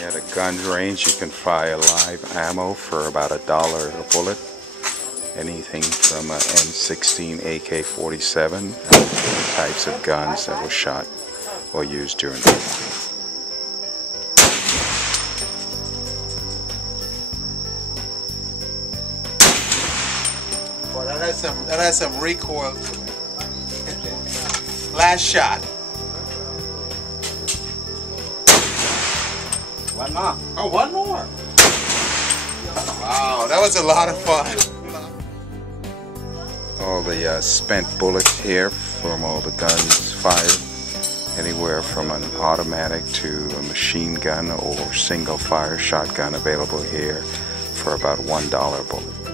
At a gun range, you can fire live ammo for about $1 a bullet. Anything from an M16, AK-47, types of guns that were shot or used during the war. Boy, that has some recoil to it. Last shot. One more. Oh, one more. Wow, that was a lot of fun. All the spent bullets here from all the guns fired, anywhere from an automatic to a machine gun or single fire shotgun available here for about $1 a bullet.